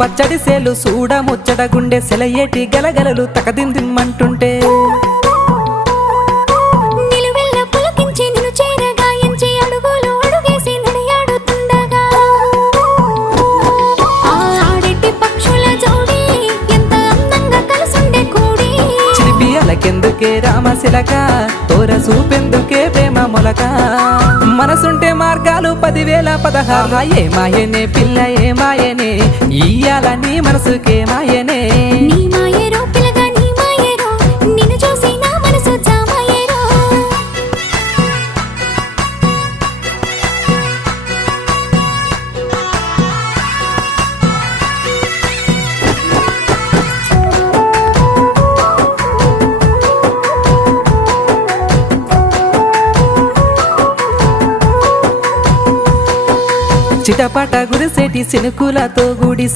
పచ్చడి సేలు సూడ ముచ్చట గుండె సెలయేటి గలగలలు తకదిందిమ్మంటుంటే నిలువెల్ల పులకించి నిన్ను చేరగాయించి అడుగులు అడుగేసి నడియాడుతుండగా ఆడెట్టి పక్షుల జోడి ఎంత అందంగా కలుసుండే కూడి చిలిపియలకెందుకే రామశిలక తోర సూపెందుకే ప్రేమ మొలక మనసుంటే మార్గాలు 10,016 ఏ మాయనే పిల్ల ఏ మాయనే ఇయ్యాల నీ మనసుకే మాయనే నీ మాయేరో పిల్లగా నీ మాయేరో నిన్ను చూసి నా మనసు జామాయేరో చిటపట గురిసేటి సినుకులతో గుడి